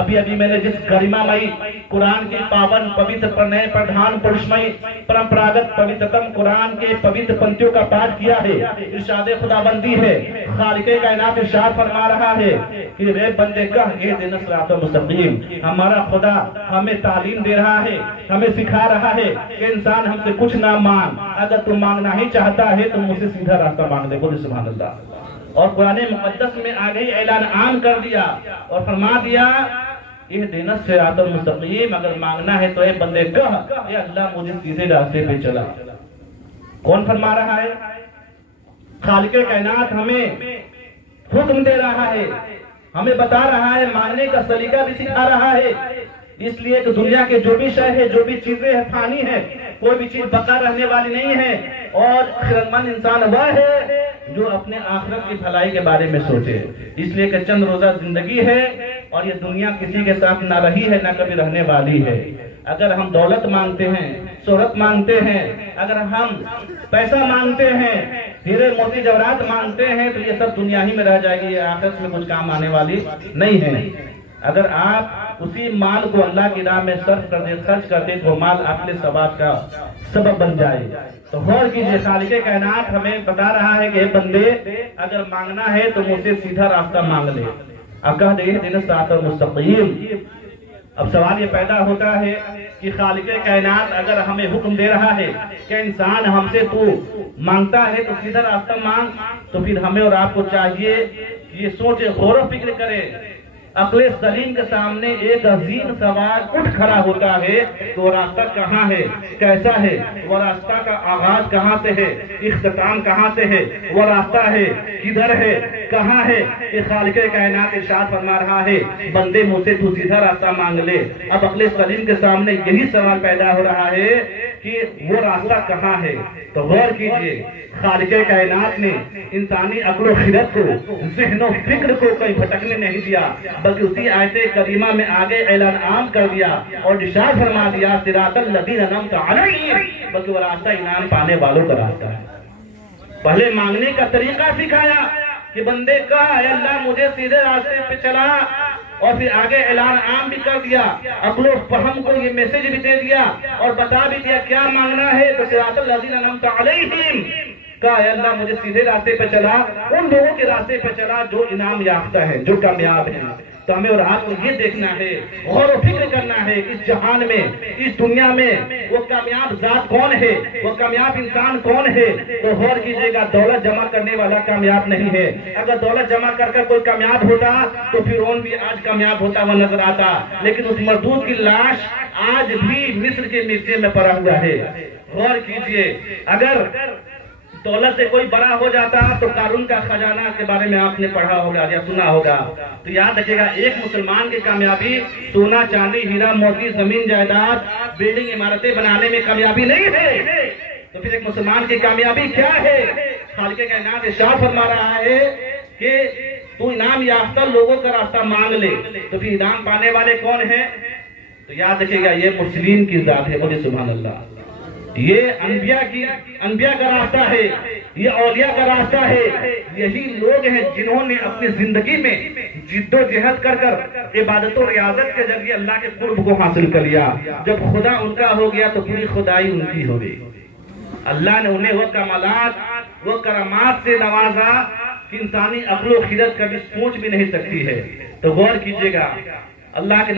ابھی ابھی میں نے جس گریمامئی قرآن کی پاون پوتر پردھان پرشمئی پرمپراگت پوترتم قرآن کے پوتر پنکتیوں کا پاٹ کیا ہے، ارشاد خداوندی ہے، خالق کائنات ارشاد فرما رہا ہے کہ اے بندے کہہ اہدنا الصراط المستقیم۔ ہمارا خدا ہمیں تعلیم دے رہا ہے، ہمیں سکھا رہا ہے کہ انسان ہم سے کچھ نہ مانگ، اگر تم مانگنا ہی چاہتا ہے تو مجھ سے سیدھا راستہ مانگ دے۔ بولے سبحان اللہ۔ اور قرآن مقدس میں آگے اعلان عام کر دیا اور فرما دیا اہدنا الصراط المستقیم، اگر مانگنا ہے تو اے بندے کہہ اے اللہ مجھے سیدھے راستے پہ چلا۔ کون فرما رہا ہے؟ خالق کائنات ہمیں حکم دے رہا ہے، ہمیں بتا رہا ہے، ماننے کا سلیقہ بھی سکھا رہا ہے، اس لیے کہ دنیا کے جو بھی شے ہے، جو بھی چیزیں ہیں فانی ہے، کوئی بھی چیز بقا رہنے والی نہیں ہے، اور خرد مند انسان وہ ہے جو اپنے آخرت کی بھلائی کے بارے میں سوچے۔ اس لیے کہ چند روزہ زندگی ہے اور یہ دنیا کسی کے ساتھ نہ رہی ہے نہ کبھی رہنے والی ہے۔ اگر ہم دولت مانگتے ہیں، شہرت مانگتے ہیں، اگر ہم پیسہ مانگتے ہیں، ہیرے موتی جواہرات مانگتے ہیں تو یہ سب دنیا ہی میں رہ جائے گی، یہ آخرت میں کچھ کام آنے والی نہیں ہے۔ اگر آپ اسی مال کو اللہ کی راہ میں صرف کر دیں، خرچ کر دیں، تو مال آپ کے ثواب کا سبب بن جائے۔ تو غور کیجئے، خالق کائنات ہمیں بتا رہا ہے کہ اے بندے اگر مانگنا ہے تو مجھ سے سیدھا راستہ مانگ لے۔ اب کہہ دے اہدنا الصراط المستقیم۔ اب سوال یہ پیدا ہوتا ہے کہ خالق کائنات اگر ہمیں حکم دے رہا ہے کہ انسان ہم سے تو مانگتا ہے تو سیدھا راستہ مانگ، تو پھر ہمیں اور آپ کو چاہیے یہ سوچے، غور و فکر کرے۔ عقل سلیم کے سامنے ایک عظیم سوال اٹھ کھڑا ہوتا ہے کہ وہ راستہ کہاں ہے، کیسا ہے، وہ راستہ کا آغاز کہاں سے ہے، اختتام کہاں سے ہے، وہ راستہ ہے کدھر ہے، کہاں ہے۔ کہ خالق کائنات ارشاد فرما رہا ہے بندے مجھ سے تو سیدھا راستہ مانگ لے۔ اب عقل سلیم کے سامنے یہی سوال پیدا ہو رہا ہے کہ وہ راستہ کہاں ہے۔ تو غور کیجئے، خالق کائنات نے انسانی عقل و خرد کو، ذہن و فکر کو کہیں بھٹکنے نہیں دیا، بلکہ اسی آیت کریمہ میں آگے اعلان عام کر دیا اور ارشاد فرما دیا صراط الذین انعمت علیہم، بلکہ وہ راستہ انعام پانے والوں کا راستہ ہے۔ پہلے مانگنے کا طریقہ سکھایا کہ بندے کہا اے اللہ مجھے سیدھے راستے پہ چلا، اور پھر آگے اعلان عام بھی کر دیا، عقل و فہم کو یہ میسج بھی دے دیا اور بتا بھی دیا کیا مانگنا ہے۔ تو صراط الذین انعمت علیہم، کہا اے اللہ مجھے سیدھے راستے پہ چلا، ان لوگوں کے راستے پہ چلا جو انعام یافتہ ہے، جو کامیاب ہیں۔ تو ہمیں اور آپ کو یہ دیکھنا ہے، غور و فکر کرنا ہے، اس جہان میں، اس دنیا میں وہ کامیاب ذات کون ہے، وہ کامیاب انسان کون ہے۔ تو غور کیجئے گا، دولت جمع کرنے والا کامیاب نہیں ہے۔ اگر دولت جمع کر کر کوئی کامیاب ہوتا تو فرعون بھی آج کامیاب ہوتا ہوا نظر آتا، لیکن اس مردود کی لاش آج بھی مصر کے میوزیم میں پڑا ہوا ہے۔ غور کیجئے، اگر دولت سے کوئی بڑا ہو جاتا تو قارون کا خزانہ کے بارے میں آپ نے پڑھا ہوگا یا سنا ہوگا، تو یاد رکھیے گا ایک مسلمان کی کامیابی سونا چاندی ہیرا موتی زمین جائیداد بلڈنگ عمارتیں بنانے میں کامیابی نہیں ہے۔ تو پھر ایک مسلمان کی کامیابی کیا ہے؟ خالق کائنات ارشاد فرما رہا ہے کہ تو انعام یافتہ لوگوں کا راستہ مانگ لے۔ تو پھر انعام پانے والے کون ہیں؟ تو یاد رکھیے گا یہ مسلم کی ذات ہے۔ بولے سبحان اللہ۔ یہ انبیاء کا راستہ ہے، یہ اولیاء کا راستہ ہے۔ یہی لوگ ہیں جنہوں نے اپنی زندگی میں جد و جہد کر کر عبادت و ریاضت کے ذریعے اللہ کے قرب کو حاصل کر لیا۔ جب خدا ان کا ہو گیا تو پوری خدائی ان کی ہو گئی۔ اللہ نے انہیں وہ کمالات، وہ کرامات سے نوازا کہ انسانی عقل و خرد کبھی سوچ بھی نہیں سکتی ہے۔ تو غور کیجئے گا، اللہ کے